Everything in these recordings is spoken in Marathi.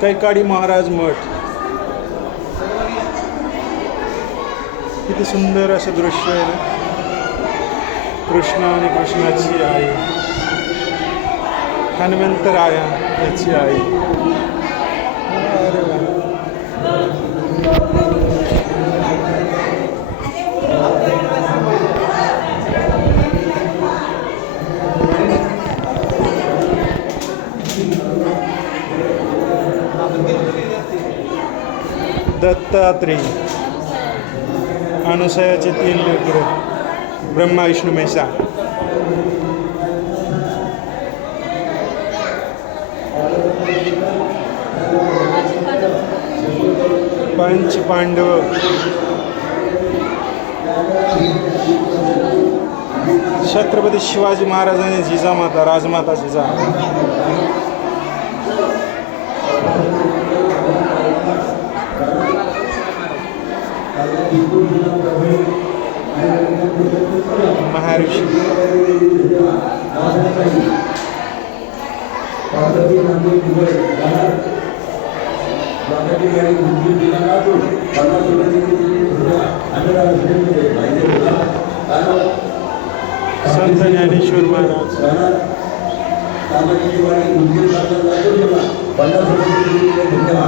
कैकाडी महाराज मठ. किती सुंदर असं दृश्य आहे ना. कृष्ण आणि कृष्णाची आई, हनुमंतराया याची आई. अरे वा. दत्तात्रेय, अनुसयाचे 3 लेकरं, ब्रह्मा विष्णू महेशा. पंच पांडव, छत्रपती शिवाजी महाराजांनी जिजामाता, राजमाता जिजा. महर्षी संत ज्ञानेश्वर महाराज,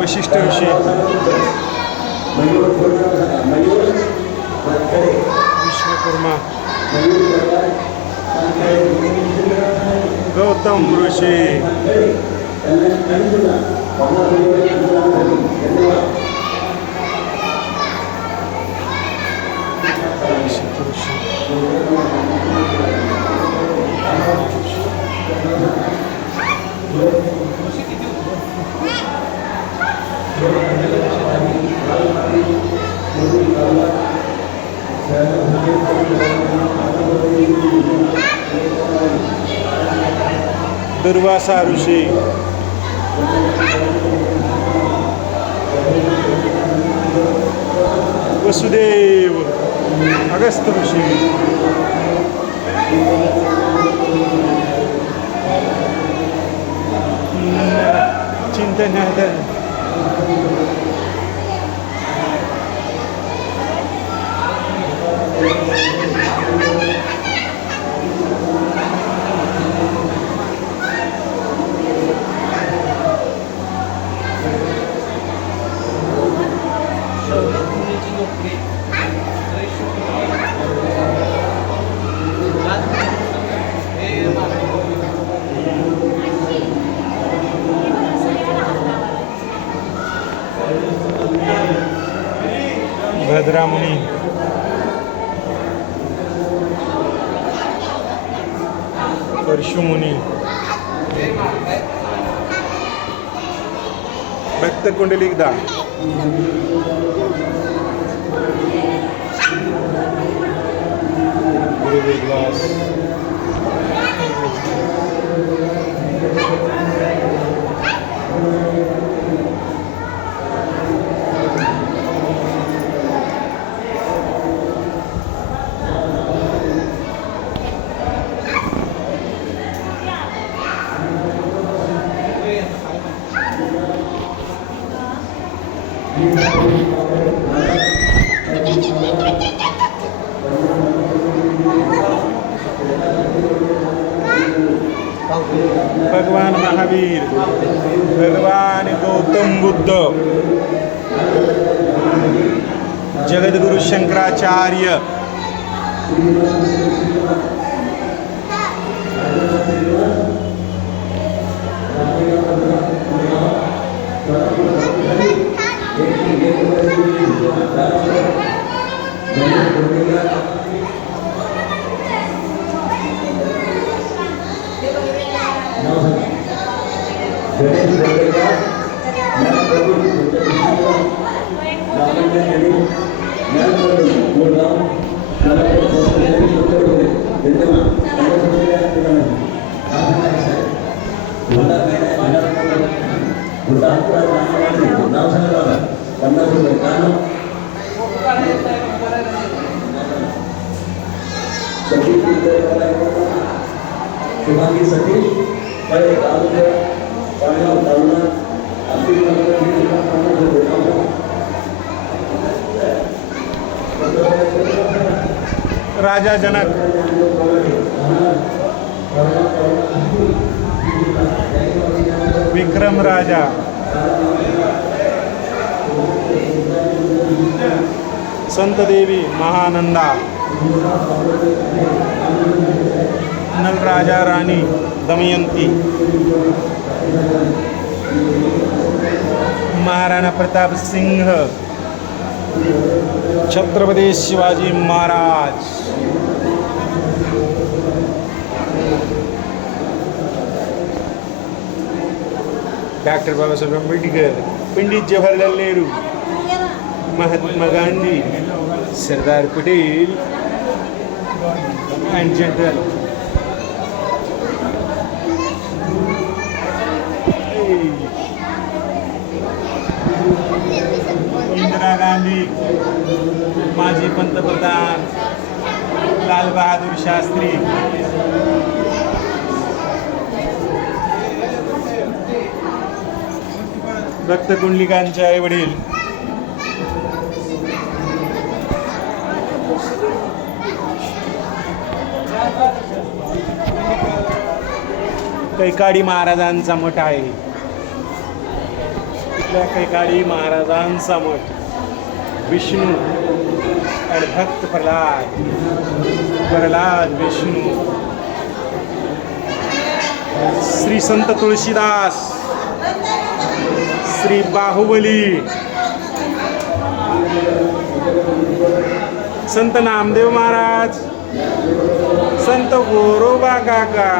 वशिष्ठ ऋषी, विश्वकर्मा, गौतम ऋषी, दुर्वासा ऋषी, वसुदेव, अगस्त ऋषी, चिंतन भद्रामुनी, परशुमुनी, भक्त कुंडलिकदा, गुरुविलास, भगवान महावीर, भगवान गौतम बुद्ध, जगद्गुरु शंकराचार्य, शुभांगी सतीश, राजा जनक, विक्रम राजा, संत देवी महानंदा, नल राजा राणी Damayanti, Maharana Pratap Singh, Chhatrapati Shivaji Maharaj, doctor Babasaheb Ambedkar, Pandit Jawaharlal Nehru, Mahatma Gandhi, Sardar Patel and general. Indira Gandhi, माजी पंतप्रधान लाल बहादूर शास्त्री, रक्त कुंडलिकांचे आई वडील, कैकाडी महाराजांचा मठ आहे. इथल्या कैकाडी महाराजांचा मठ विष्णू आणि भक्त प्रल्हाद विष्णू, श्री संत तुळशीदास, श्री बाहुबली, संत नामदेव महाराज, संत गोरोबा काका,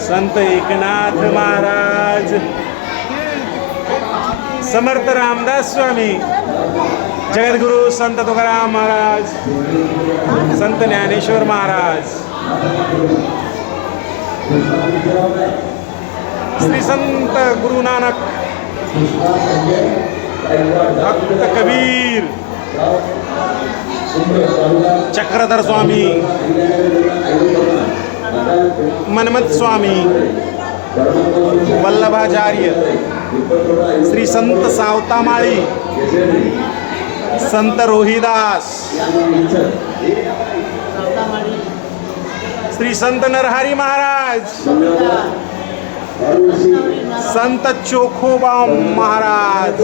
संत एकनाथ महाराज, समर्थ रामदास स्वामी, जगद्गुरु संत तुकाराम महाराज, संत ज्ञानेश्वर महाराज, श्री संत गुरु नानक, भक्त कबीर, चक्रधर स्वामी, मनमत स्वामी, वल्लभाचार्य, श्री संत सावतामाळी, संत रोहिदास, श्री संत नरहरी महाराज, संत चोखोबा महाराज,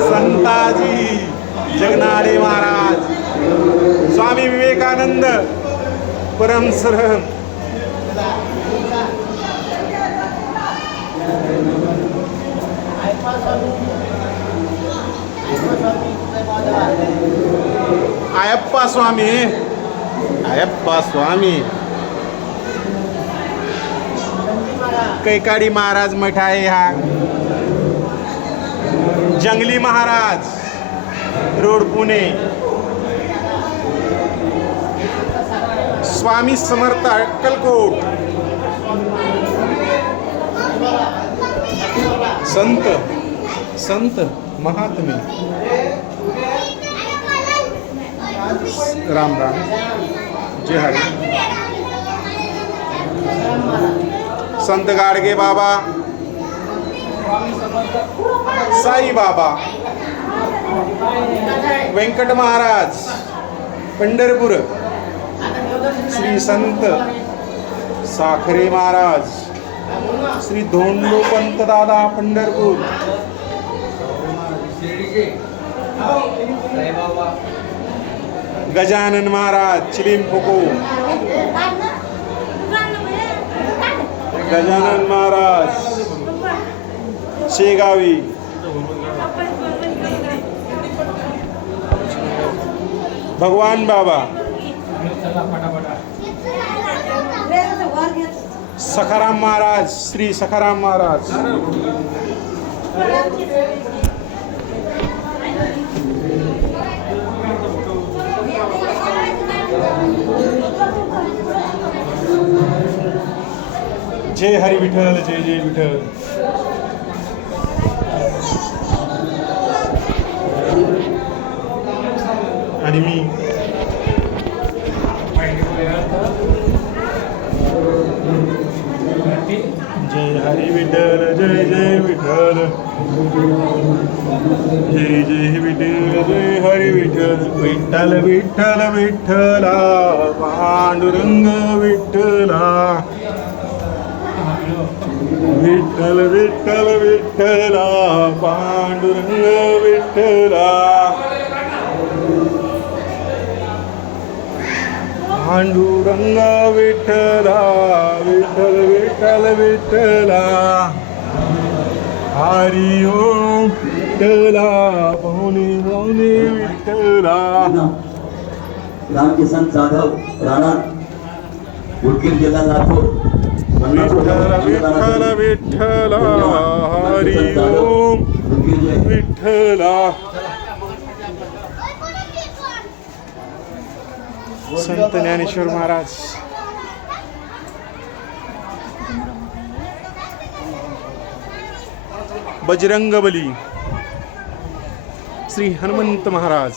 संताजी जगनाडे महाराज, स्वामी विवेकानंद परमसर, अयप्पा स्वामी, अयप्पा स्वामी, कैकाडी महाराज मठ आहे हा. जंगली महाराज रोड पुणे, स्वामी समर्थ अक्कलकोट, संत महात्मे, राम राम, जय हरी, संत गाडगे बाबा, साई बाबा, व्यंकट महाराज पंढरपूर, श्री संत साखरे महाराज, श्री धोंडो पंत दादा पंढरपूर, गजानन महाराज चिलिमफुको, गजानन महाराज शेगावी, भगवान बाबा, सखाराम महाराज, श्री सखाराम महाराज, जय हरी विठ्ठल, जय जय विठ्ठल. आणि मी जय जय विठ्ठल जय हरी विठ्ठल विठ्ठल विठ्ठल विठ्ठला पांडुरंग विठ्ठला विठ्ठल विठ्ठल विठ्ठला पांडुरंग विठ्ठला पांडुरंग विठ्ठला विठ्ठल विठ्ठल विठ्ठला हरी ओम विठ्ठला पाहुणे पाहुणे विठ्ठला रामकिसन जाधव राणा उदगीर जिल्हा लातूर विठ्ठल विठ्ठल विठ्ठला हरी ओम विठ्ठला संत ज्ञानेश्वर महाराज बजरंगबली श्री हनुमंत महाराज